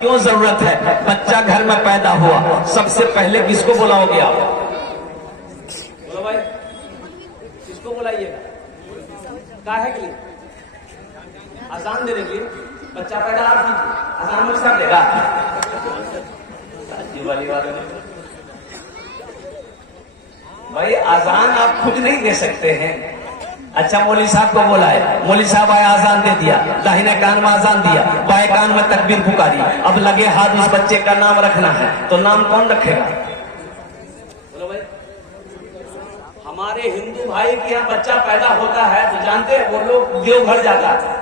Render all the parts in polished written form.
کیوں ضرورت ہے؟ بچہ گھر میں پیدا ہوا، سب سے پہلے کس کو بلاؤ گے آپ؟ بولو بھائی، کس کو بلائیے گا؟ کاہے کے لیے؟ اذان دینے کے لیے؟ بچہ پیدا آپ کیجیے، اذان میں سب دے گا؟ والی بات ہے بھائی، اذان آپ خود نہیں دے سکتے ہیں۔ اچھا مولوی صاحب کو بولا ہے، مولوی صاحب آیا، اذان دے دیا، داہنے کان میں اذان دیا، بائیں کان میں تکبیر پکاری، اب لگے ہاتھ اس بچے کا نام رکھنا ہے، تو نام کون رکھے گا؟ بولو بھائی، ہمارے ہندو بھائی کے یہاں بچہ پیدا ہوتا ہے تو جانتے ہیں وہ لوگ دیو گھر جاتا ہے،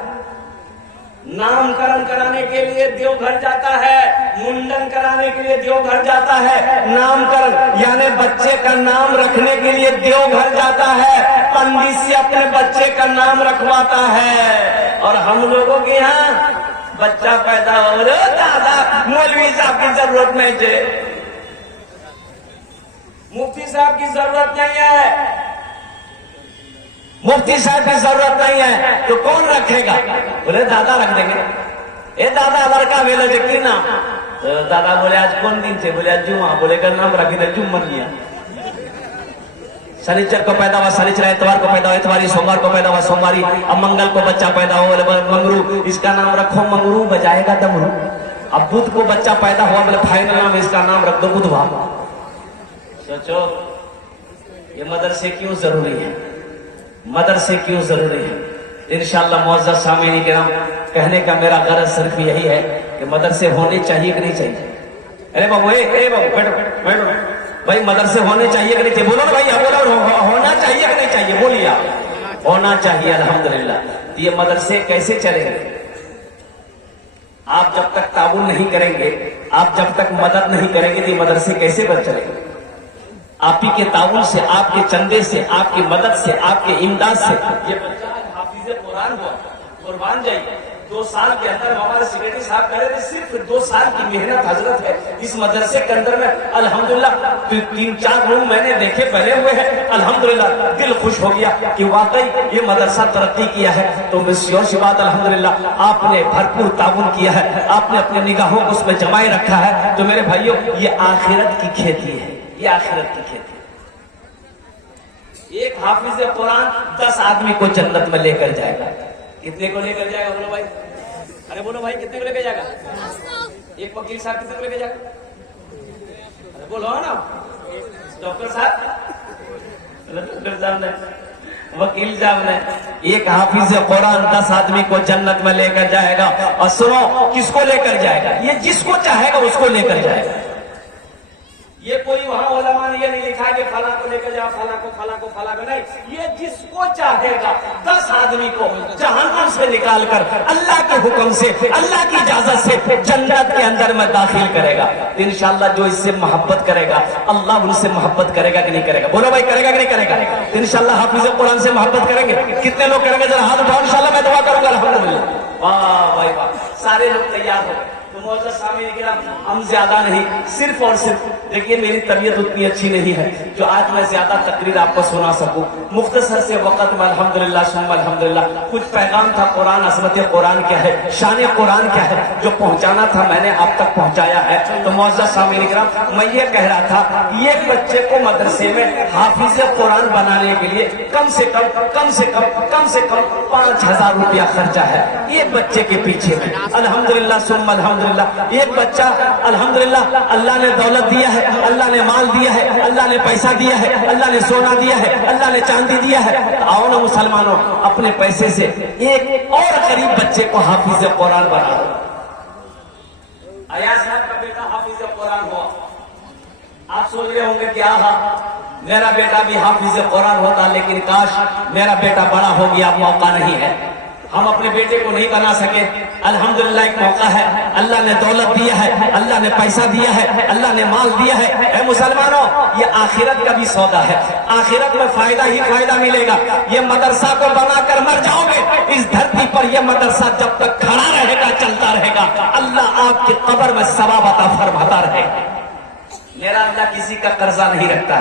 نام کرن کرانے کے لیے دیو گھر جاتا ہے، منڈن کرانے کے لیے دیو گھر جاتا ہے، نام کرن یعنی بچے کا نام رکھنے کے لیے دیو گھر جاتا ہے، پنڈت سے اپنے بچے کا نام رکھواتا ہے۔ اور ہم لوگوں کے یہاں بچہ پیدا ہو رہا دادا مولوی صاحب کی ضرورت نہیں ہے، مفتی صاحب کی ضرورت نہیں ہے، مفتی صاحب کی ضرورت نہیں ہے، تو کون رکھے گا؟ بولے دادا رکھ دیں گے۔ اے دادا لڑکا ویلے جکی نا، تو دادا بولے آج کون دن سے؟ بولے آج جمعہ، بولے کا نام رکھی دے جمعہ کیا۔ سنیچر کو پیدا ہوا سنیچر، اتوار کو پیدا ہوا اتواری، سوموار کو پیدا ہوا سومواری، اب منگل کو بچہ پیدا ہوا منگرو، اس کا نام رکھو منگرو، بجائے گا ڈمرو۔ اب بدھ کو بچہ پیدا ہوا، بولے فائنل نام اس کا نام رکھ دو بدھوا۔ سوچو یہ مدرسے کیوں ضروری ہے، مدرسے کیوں ضروری ہے؟ انشاءاللہ معزز سامعین کرام، کہنے کا میرا غرض صرف یہی ہے کہ مدرسے ہونے چاہیے کہ نہیں چاہیے؟ ارے بابو اے بابو بیٹھو بیٹھو بھائی، مدرسے ہونے چاہیے کہ نہیں چاہیے؟ بولو نا بھائی، بولو ہونا چاہیے کہ نہیں چاہیے؟ بولیے آپ۔ ہونا چاہیے الحمدللہ۔ یہ مدرسے کیسے چلیں گے؟ آپ جب تک تعاون نہیں کریں گے، آپ جب تک مدد نہیں کریں گے تو یہ مدرسے کیسے بن چلیں گے؟ آپ ہی کے تعاون سے، آپ کے چندے سے، آپ کی مدد سے، آپ کے امداد سے یہ بچہ حافظ قرآن ہوا، قربان جائیے۔ 2 سال کے اندر ہمارے سیکریٹری صاحب کہہ رہے تھے صرف 2 سال کی محنت حضرت ہے اس مدرسے کے اندر میں، الحمدللہ 3-4 روم میں نے دیکھے بنے ہوئے ہیں، الحمدللہ دل خوش ہو گیا کہ واقعی یہ مدرسہ ترقی کیا ہے۔ تو مسیور سی بات الحمدللہ آپ نے بھرپور تعاون کیا ہے، آپ نے اپنے نگاہوں کو اس میں جمائے رکھا ہے، تو میرے بھائیوں یہ آخرت کی کھیتی ہے، یہ آخرت کی کھیتی۔ ایک حافظ قرآن 10 آدمی کو جنت میں لے کر جائے گا۔ کتنے کو لے کر جائے گا؟ بولو بھائی، ارے بولو بھائی، کتنے کو لے کر جائے گا؟ ایک وکیل صاحب کتنے کو لے کر جائے گا؟ ارے بولو نا، ڈاکٹر صاحب، ڈاکٹر صاحب نے، وکیل صاحب نے، ایک حافظ قرآن 10 آدمی کو جنت میں لے کر جائے گا۔ اور سنو کس کو لے کر جائے گا؟ یہ جس کو چاہے گا اس کو لے کر جائے گا۔ یہ کوئی وہاں علماء نے یہ نہیں لکھا کہ فلاں کو لے کر جاؤ، فلاں کو فلاں کو نہیں، یہ جس کو چاہے گا 10 آدمی کو جہنم سے نکال کر اللہ کے حکم سے، اللہ کی اجازت سے جنت کے اندر میں داخل کرے گا۔ انشاءاللہ جو اس سے محبت کرے گا اللہ ان سے محبت کرے گا کہ نہیں کرے گا؟ بولو بھائی، کرے گا کہ نہیں کرے گا؟ انشاءاللہ حافظ قرآن سے محبت کریں گے؟ کتنے لوگ کریں گے؟ ذرا ہاتھ اٹھاؤ، انشاءاللہ میں دعا کروں گا الحمدللہ۔ واہ بھائی واہ، سارے لوگ تیار ہو۔ تو معزز سامعین کرام، ہم زیادہ نہیں، صرف اور صرف دیکھیے میری طبیعت اتنی اچھی نہیں ہے جو آج میں زیادہ تقریر آپ کو سنا سکوں، مختصر سے وقت میں الحمدللہ ثم الحمدللہ کچھ پیغام تھا، قرآن، عظمت قرآن کیا ہے، شان قرآن کیا ہے، جو پہنچانا تھا میں نے آپ تک پہنچایا ہے۔ تو معزز سامعین کرام، میں یہ کہہ رہا تھا یہ بچے کو مدرسے میں حافظ قرآن بنانے کے لیے کم سے کم 5000 روپیہ خرچہ ہے ایک بچے کے پیچھے میں، الحمدللہ ثم الحمدللہ۔ ایک بچہ الحمدللہ اللہ نے دولت دیا ہے، اللہ نے مال دیا ہے، اللہ نے پیسہ دیا ہے، اللہ نے سونا دیا ہے، اللہ نے چاندی دیا ہے۔ آؤ نا مسلمانوں، اپنے پیسے سے ایک اور غریب بچے کو حافظ قرآن بناؤ۔ ایاز صاحب کا بیٹا حافظ قرآن ہوا، آپ سوچ رہے ہوں گے کہ آہا میرا بیٹا بھی حافظ قرآن ہوتا، لیکن کاش میرا بیٹا بڑا ہو گیا، موقع نہیں ہے، ہم اپنے بیٹے کو نہیں بنا سکے۔ الحمدللہ ایک موقع ہے، اللہ نے دولت دیا ہے، اللہ نے پیسہ دیا ہے، اللہ نے مال دیا ہے۔ اے مسلمانوں، یہ آخرت کا بھی سودا ہے، آخرت میں فائدہ ہی فائدہ ملے گا۔ یہ مدرسہ کو بنا کر مر جاؤ گے، اس دھرتی پر یہ مدرسہ جب تک کھڑا رہے گا، چلتا رہے گا، اللہ آپ کی قبر میں ثواب عطا فرماتا رہے گا۔ میرا اللہ کسی کا قرضہ نہیں رکھتا.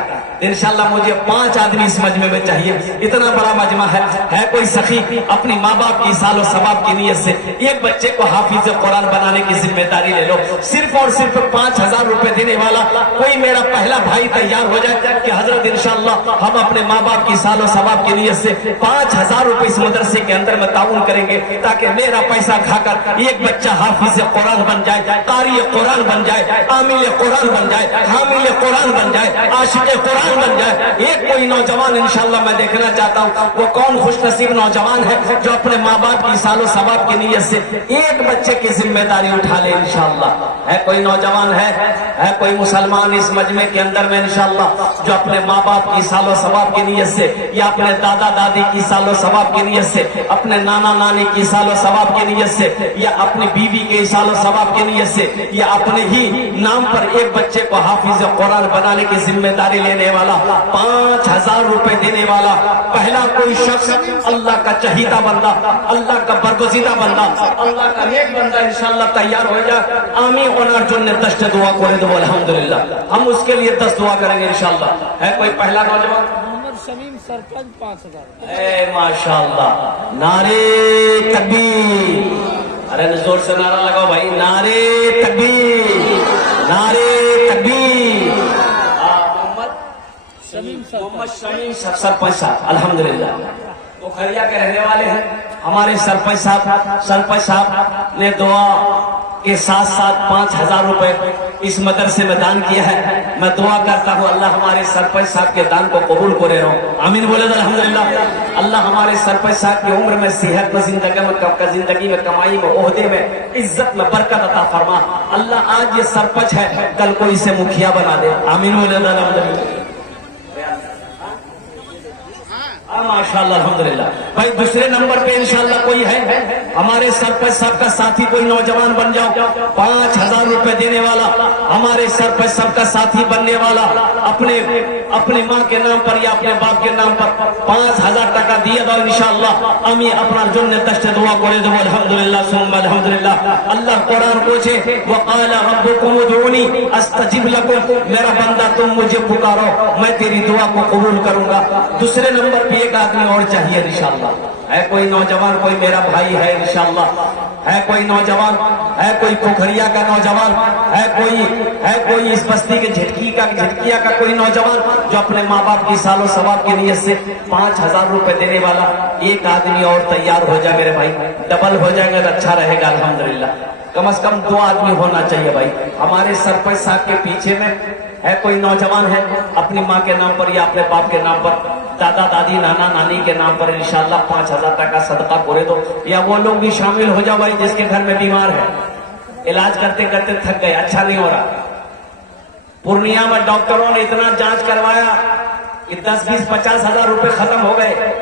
انشاءاللہ مجھے 5 آدمی اس مجمع میں چاہیے. اتنا بڑا مجمع ہے کوئی سخی اپنی ماں باپ کی سال و ثواب کی نیت سے ایک بچے کو حافظ قرآن بنانے کی ذمہ داری لے لو. صرف اور صرف 5,000 روپے دینے والا کوئی میرا پہلا بھائی تیار ہو جائے کہ حضرت انشاءاللہ ہم اپنے ماں باپ کی سال و ثواب کی نیت سے 5,000 روپے اس مدرسے کے اندر میں تعاون کریں گے تاکہ میرا پیسہ کھا کر ایک بچہ حافظ قرآن بن جائے, قاری قرآن بن جائے, عامل قرآن بن جائے, حامل قرآن بن جائے, عاشق قرآن بن جائے. ایک کوئی نوجوان انشاءاللہ میں دیکھنا چاہتا ہوں وہ کون خوش نصیب نوجوان ہے جو اپنے ماں باپ کی سال و ثواب کی نیت سے ایک بچے کی ذمہ داری اٹھا لے. انشاءاللہ ہے کوئی نوجوان ہے کوئی مسلمان اس مجمع کے اندر میں انشاءاللہ جو اپنے ماں باپ کی سال و ثواب کی نیت سے یا اپنے دادا دادی کی سال و ثواب کی نیت سے, اپنے نانا نانی کی سال و ثواب کی نیت سے, یا اپنی بیوی کے سال و ثواب کی نیت سے, یا اپنے ہی نام پر ایک بچے کو حافظ قرآن بنانے کی ذمہ داری لینے والا 5,000 روپے دینے والا پہلا کوئی شخص اللہ کا چہیدہ بندہ, اللہ کا برگزیدہ بندہ, اللہ کا نیک بندہ انشاءاللہ تیار ہو جائے. آمین اونر جن نے دشت دعا کرے دو الحمدللہ. ہم اس کے لیے 10 دعا کریں گے انشاءاللہ. ہے کوئی پہلا نوجوان؟ محمد شمیم سرپنچ 5,000. اے ماشاءاللہ, نعرے تکبیر. ارے زور سے نعرہ لگاؤ بھائی, نعرے تکبیر, نعرے تکبیر. محمد شمیم سرپنچ صاحب الحمدللہ پوکھریا کے رہنے والے ہیں. ہمارے سرپنچ صاحب نے دعا کے ساتھ 5,000 روپے اس مدرسے میں دان کیا ہے. میں دعا کرتا ہوں اللہ ہمارے سرپنچ صاحب کے دان کو قبول کرے رہو. آمین بولے تو الحمدللہ. اللہ ہمارے سرپنچ صاحب کی عمر میں, صحت میں, زندگی میں, کمائی میں, عہدے میں, عزت میں برکت عطا فرما. اللہ آج یہ سرپنچ ہے کل کو اسے مکھیا بنا دے. آمین بولے تو الحمدللہ. ماشاءاللہ الحمدللہ. بھائی دوسرے نمبر پہ انشاءاللہ کوئی ہے ہمارے سرپنچ صاحب کا ساتھی, کوئی نوجوان بن جاؤ 5,000 روپے دینے والا, ہمارے سرپنچ صاحب کا ساتھی بننے والا, اپنے ماں کے نام پر یا اپنے باپ کے نام پر 5,000 ٹکا دیا دو انشاءاللہ. امی اپنا جن نے دشت دعا کرے دو الحمدللہ ثم الحمدللہ. اللہ قرآن پوچھے وقال ربکم ادعونی استجب لکم, میرا بندہ تم مجھے پکارو میں تیری دعا کو قبول کروں گا. دوسرے نمبر پہ ایک آدمی اور چاہیے انشاءاللہ. ہے کوئی نوجوان, کوئی میرا بھائی ہے انشاءاللہ. ہے کوئی نوجوان, ہے کوئی پوکھریا کا نوجوان, ہے کوئی اس بستی کے جھٹکیا کا کوئی نوجوان جو اپنے ماں باپ کی سال و ثواب کی نیت سے 5,000 روپے دینے والا ایک آدمی اور تیار ہو جائے میرے بھائی. ڈبل ہو جائے گا تو اچھا رہے گا الحمدللہ. کم از کم 2 آدمی ہونا چاہیے بھائی. ہمارے سرپنچ صاحب کے پیچھے میں ہے کوئی نوجوان ہے اپنی ماں کے نام پر یا اپنے باپ کے نام پر, دادا دادی نانا نانی کے نام پر انشاءاللہ 5,000 ٹکا صدقہ کرے دو. یا وہ لوگ بھی شامل ہو جاؤ بھائی جس کے گھر میں بیمار ہے, علاج کرتے کرتے تھک گئے, اچھا نہیں ہو رہا. پورنیہ میں ڈاکٹروں نے اتنا جانچ کروایا کہ 10, 20, 50,000 روپے ختم ہو گئے.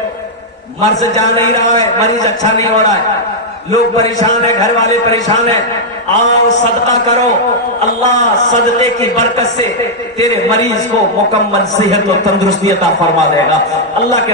مرض جا نہیں رہا ہے, مریض اچھا نہیں ہو رہا ہے, لوگ پریشان ہیں, گھر والے پریشان ہیں. آؤ صدقہ کرو, اللہ صدقے کی برکت سے تیرے مریض کو مکمل صحت و تندرستی عطا فرما دے گا. اللہ کے